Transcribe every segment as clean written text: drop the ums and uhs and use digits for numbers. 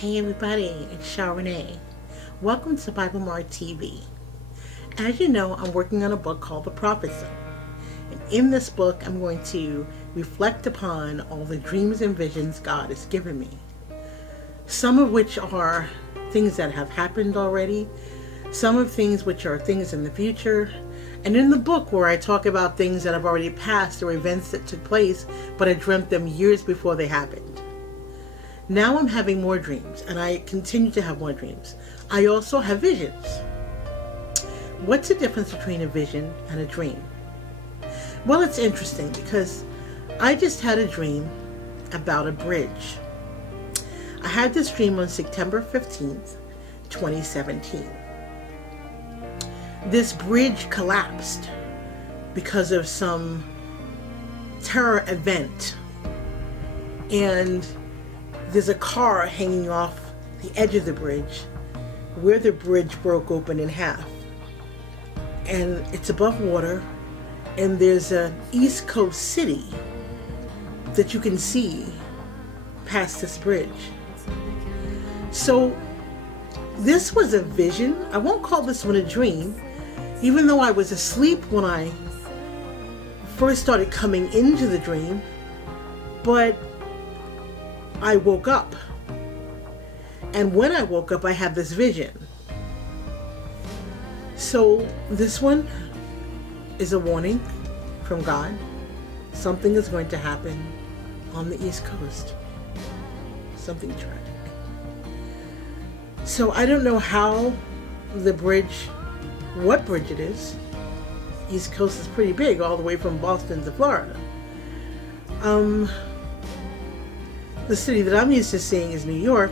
Hey everybody, it's Sha René. Welcome to Bible Marc TV. As you know, I'm working on a book called The Prophecy. And in this book, I'm going to reflect upon all the dreams and visions God has given me. Some of which are things that have happened already, some of things which are things in the future, and in the book where I talk about things that have already passed or events that took place, but I dreamt them years before they happened. Now I'm having more dreams, and I continue to have more dreams. I also have visions. What's the difference between a vision and a dream? Well, it's interesting because I just had a dream about a bridge. I had this dream on September 15th, 2017. This bridge collapsed because of some terror event, and there's a car hanging off the edge of the bridge where the bridge broke open in half. And it's above water, and there's an East Coast city that you can see past this bridge. So this was a vision. I won't call this one a dream, even though I was asleep when I first started coming into the dream, but I woke up, and when I woke up I had this vision. So this one is a warning from God. Something is going to happen on the East Coast, something tragic. So I don't know how the bridge, what bridge it is. East Coast is pretty big, all the way from Boston to Florida. The city that I'm used to seeing is New York,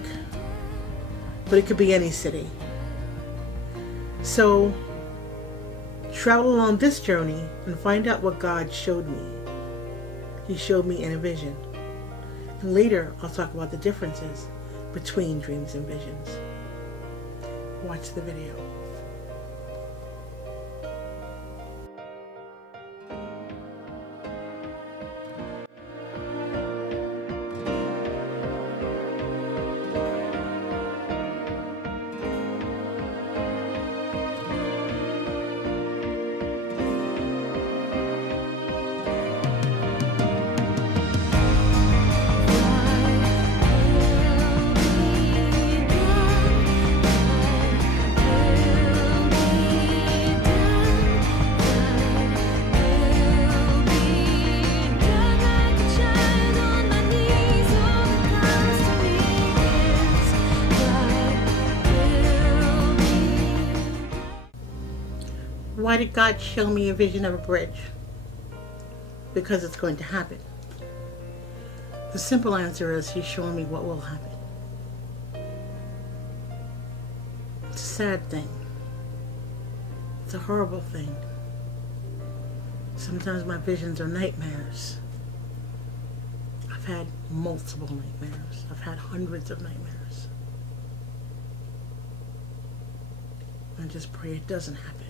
but it could be any city. So travel along this journey and find out what God showed me. He showed me in a vision. And later I'll talk about the differences between dreams and visions. Watch the video. Why did God show me a vision of a bridge? Because it's going to happen. The simple answer is He's showing me what will happen. It's a sad thing. It's a horrible thing. Sometimes my visions are nightmares. I've had multiple nightmares. I've had hundreds of nightmares. I just pray it doesn't happen.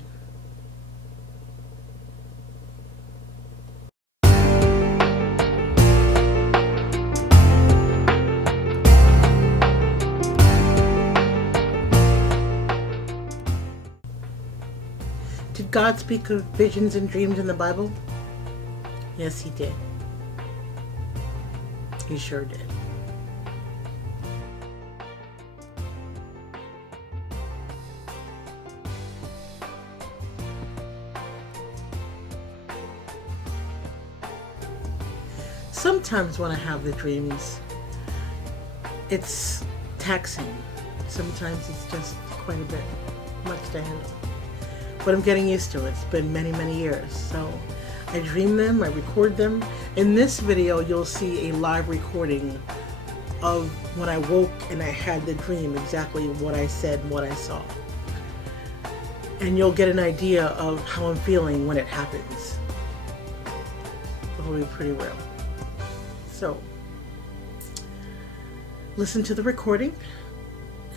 Did God speak of visions and dreams in the Bible? Yes, He did. He sure did. Sometimes when I have the dreams, it's taxing. Sometimes it's just quite a bit much to handle. But I'm getting used to it. It's been many, many years. So I dream them, I record them. In this video, you'll see a live recording of when I woke and I had the dream, exactly what I said and what I saw. And you'll get an idea of how I'm feeling when it happens. It'll be pretty real. So listen to the recording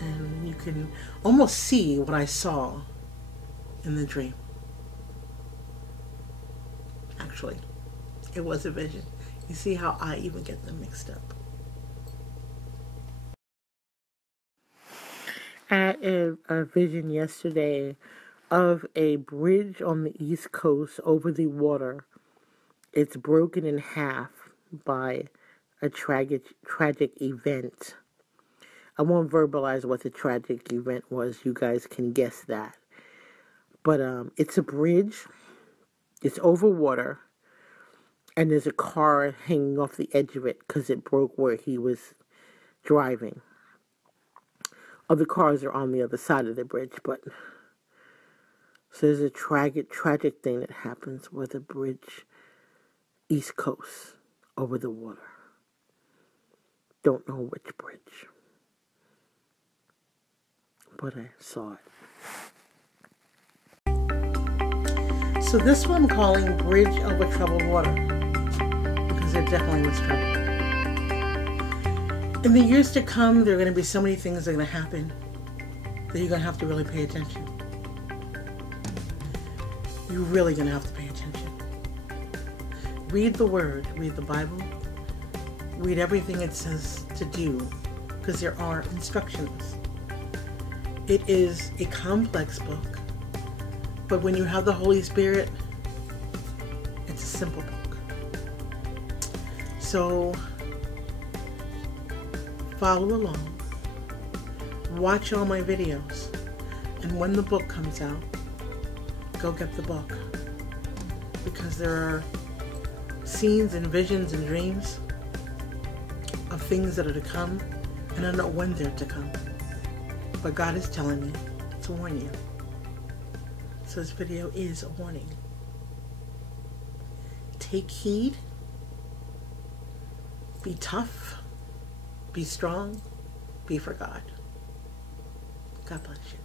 and you can almost see what I saw in the dream. Actually, it was a vision. You see how I even get them mixed up. a vision yesterday of a bridge on the East Coast over the water. It's broken in half by a tragic event. I won't verbalize what the tragic event was. You guys can guess that. But it's a bridge. It's over water. And there's a car hanging off the edge of it because it broke where he was driving. Other cars are on the other side of the bridge, but so there's a tragic thing that happens with a bridge, East Coast, over the water. Don't know which bridge, but I saw it. So this one I'm calling Bridge Over Troubled Water, because there definitely was trouble. In the years to come, there are going to be so many things that are going to happen that you're going to have to really pay attention. You're really going to have to pay attention. Read the Word, read the Bible, read everything it says to do, because there are instructions. It is a complex book, but when you have the Holy Spirit, it's a simple book. So follow along, watch all my videos, and when the book comes out, go get the book, because there are scenes and visions and dreams of things that are to come, and I don't know when they're to come, but God is telling me to warn you. So this video is a warning. Take heed, be tough, be strong, be for God. God bless you.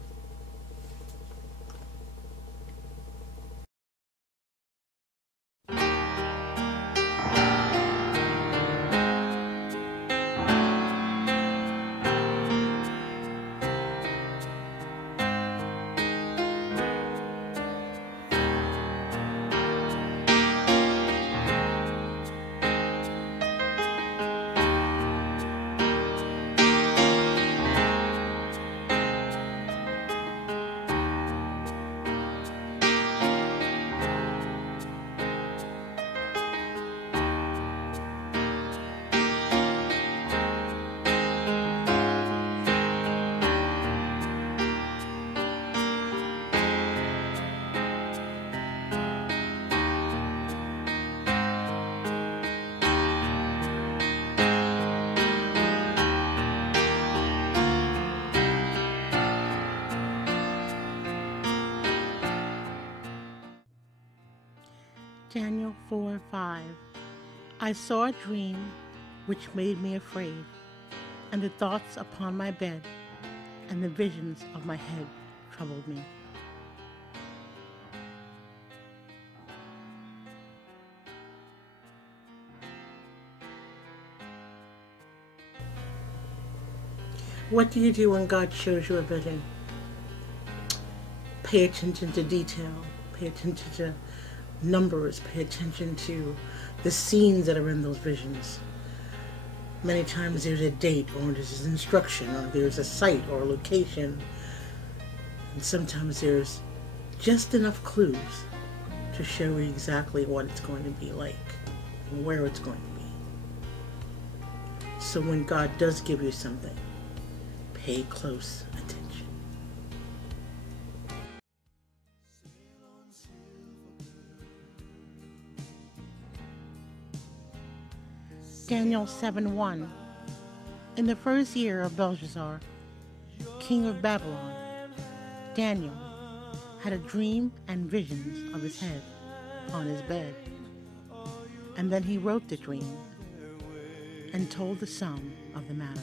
Daniel 4:5. I saw a dream which made me afraid, and the thoughts upon my bed and the visions of my head troubled me. What do you do when God shows you a vision? Pay attention to detail. Pay attention to numbers. Pay attention to the scenes that are in those visions. Many times there's a date, or there's an instruction, or there's a site or a location. And sometimes there's just enough clues to show you exactly what it's going to be like and where it's going to be. So when God does give you something, pay close attention. Daniel 7:1. In the first year of Belshazzar, king of Babylon, Daniel had a dream and visions of his head on his bed. And then he wrote the dream and told the sum of the matters.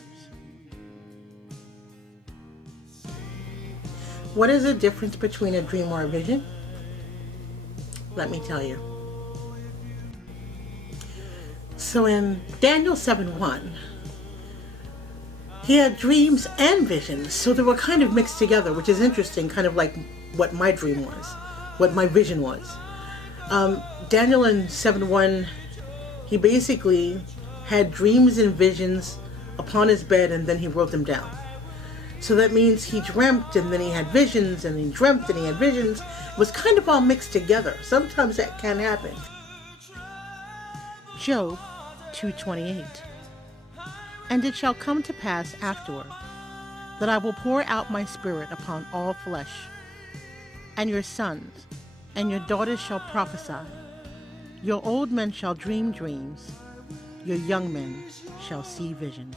What is the difference between a dream or a vision? Let me tell you. So in Daniel 7:1, he had dreams and visions, so they were kind of mixed together, which is interesting, kind of like what my dream was, what my vision was. Daniel in 7:1, he basically had dreams and visions upon his bed, and then he wrote them down. So that means he dreamt and then he had visions, and he dreamt and he had visions. It was kind of all mixed together. Sometimes that can happen. Job 2:28. And it shall come to pass afterward that I will pour out my spirit upon all flesh, and your sons and your daughters shall prophesy. Your old men shall dream dreams. Your young men shall see visions.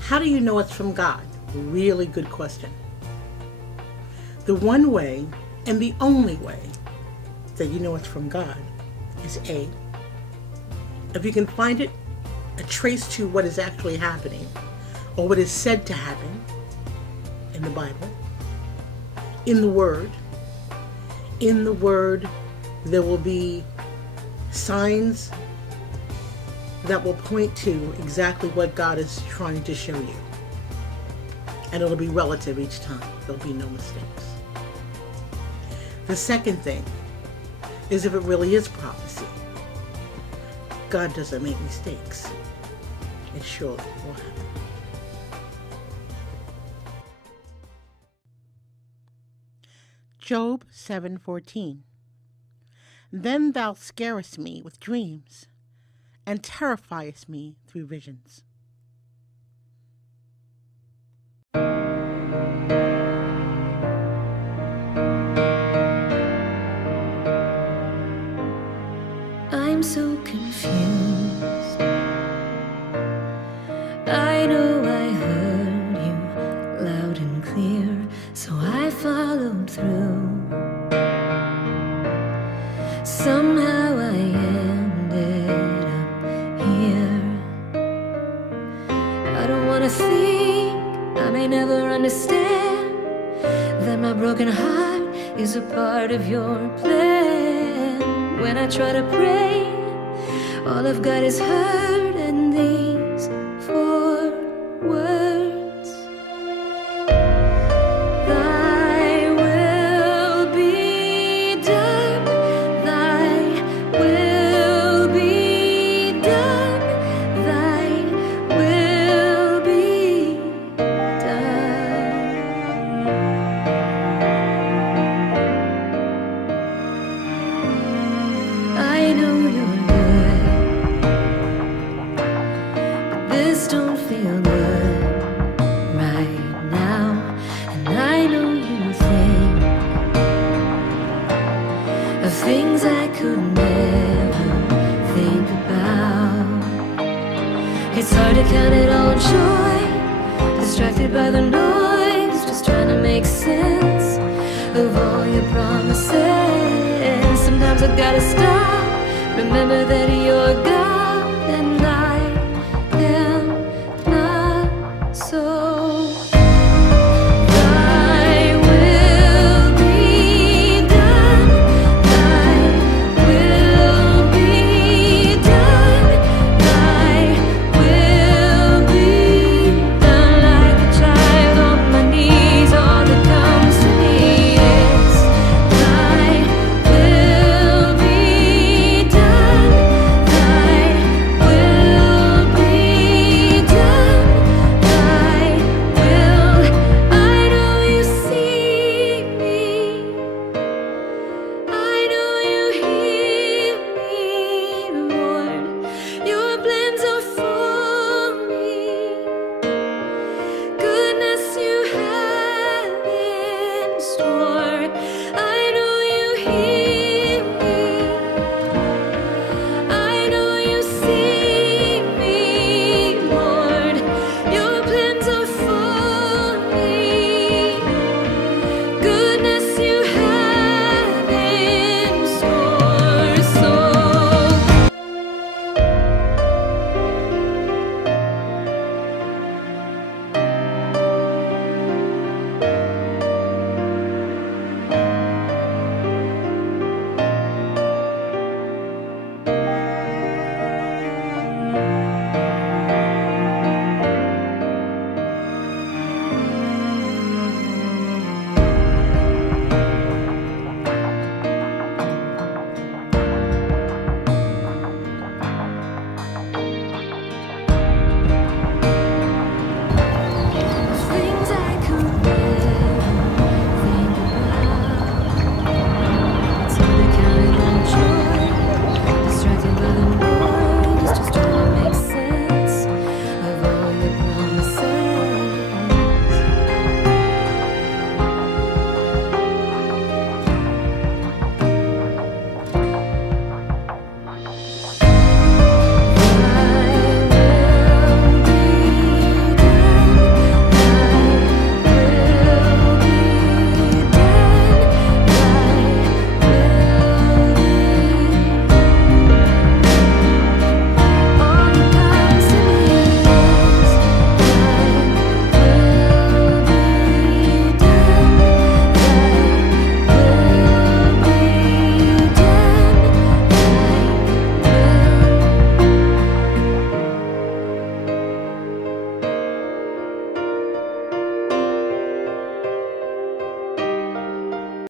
How do you know it's from God? Really good question. The one way, and the only way, that you know it's from God is A, if you can find it, a trace to what is actually happening, or what is said to happen in the Bible, in the Word. In the Word, there will be signs that will point to exactly what God is trying to show you. And it'll be relative each time. There'll be no mistakes. The second thing is if it really is prophecy. God doesn't make mistakes. It surely will happen. Job 7:14. Then thou scarest me with dreams, and terrifiest me through visions. I'm so confused. I know I heard you loud and clear, so I followed through. Somehow I ended up here. I don't wanna think, I may never understand that my broken heart is a part of your plan. When I try to pray, all I've got is hurt and these 4 words. Thy will be done, thy will be done, thy will be done. I know you're good, but this don't feel good right now. And I know you think of things I could never think about. It's hard to count it all joy, distracted by the noise, just trying to make sense of all your promises. Sometimes I gotta stop, remember that